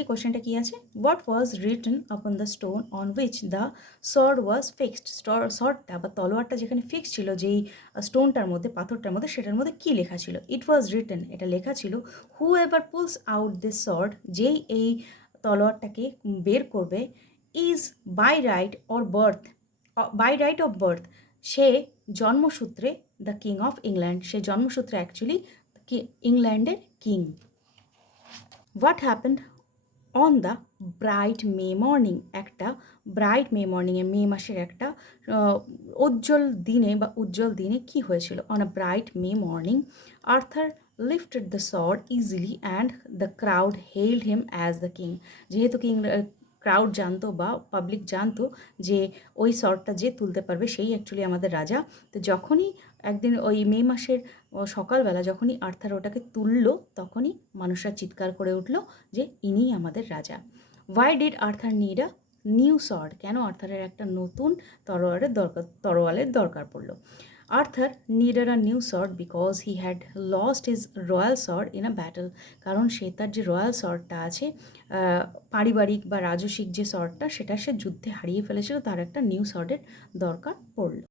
দেখি কোশ্চেনটা কী আছে। What was written upon the stone on which the sword was fixed. সর্ডটা বা তলোয়ারটা যেখানে ফিক্সড ছিল, যেই স্টোনটার মধ্যে, পাথরটার মধ্যে, সেটার মধ্যে কী লেখা ছিল? ইট ওয়াজ রিটেন, এটা লেখা ছিল, whoever pulls out this sword, যেই এই তলোয়ারটাকে বের করবে, is by right or birth, by right of birth, সে জন্মসূত্রে দ্য কিং অফ ইংল্যান্ড, সে জন্মসূত্রে অ্যাকচুয়ালি ইংল্যান্ডের king. What happened on the bright May morning, একটা ব্রাইট মে মর্নিংয়ে, মে মাসের একটা উজ্জ্বল দিনে বা উজ্জ্বল দিনে কী হয়েছিল? On a bright May morning Arthur lifted the sword easily and the crowd হেইলড him as the king. যেহেতু ক্রাউড জানতো বা পাবলিক জানতো যে ওই সর্ডটা যে তুলতে পারবে সেই অ্যাকচুয়ালি আমাদের রাজা। তো যখনই একদিন ওই মে মাসের সকালবেলা যখনই আর্থার ওটাকে তুললো, তখনই মানুষরা চিৎকার করে উঠল যে ইনিই আমাদের রাজা। Why did Arthur need a new sword, কেন আর্থারের একটা নতুন তরোয়ালের দরকার পড়লো? Arthur needed a new sword because he had lost his royal sword in a battle, কারণ সে তার যে রয়্যাল সর্ডটা আছে, পারিবারিক বা রাজসিক যে সর্ডটা, সেটা সে যুদ্ধে হারিয়ে ফেলেছিল, তার একটা নিউ সর্ডের দরকার পড়লো।